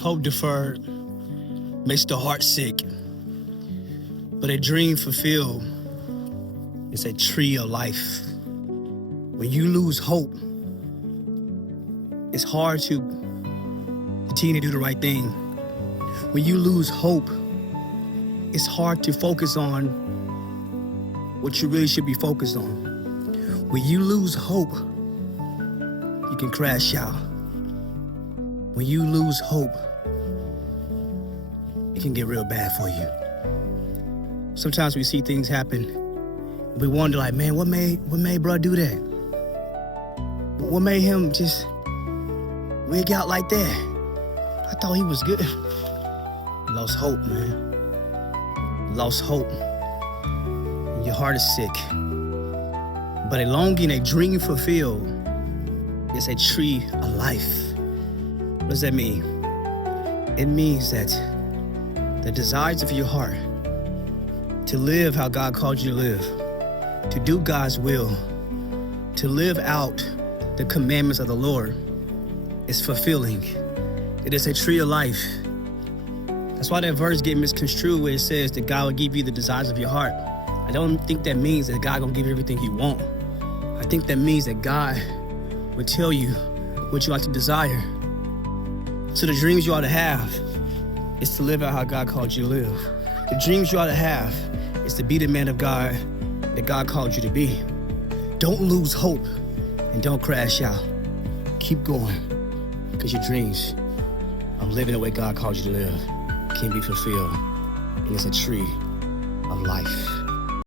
Hope deferred makes the heart sick, but a dream fulfilled is a tree of life. When you lose hope, it's hard to continue to do the right thing. When you lose hope, it's hard to focus on what you really should be focused on. When you lose hope, you can crash out. When you lose hope, it can get real bad for you. Sometimes we see things happen, and we wonder like, man, what made bro do that? What made him just wig out like that? I thought he was good. Lost hope, man. Lost hope. Your heart is sick. But a longing, a dream fulfilled is a tree of life. What does that mean? It means that the desires of your heart to live how God called you to live, to do God's will, to live out the commandments of the Lord is fulfilling. It is a tree of life. That's why that verse gets misconstrued where it says that God will give you the desires of your heart. I don't think that means that God gonna give you everything you want. I think that means that God will tell you what you ought to desire. So the dreams you ought to have is to live out how God called you to live. The dreams you ought to have is to be the man of God that God called you to be. Don't lose hope and don't crash out. Keep going, because your dreams of living the way God called you to live can be fulfilled. And it's a tree of life.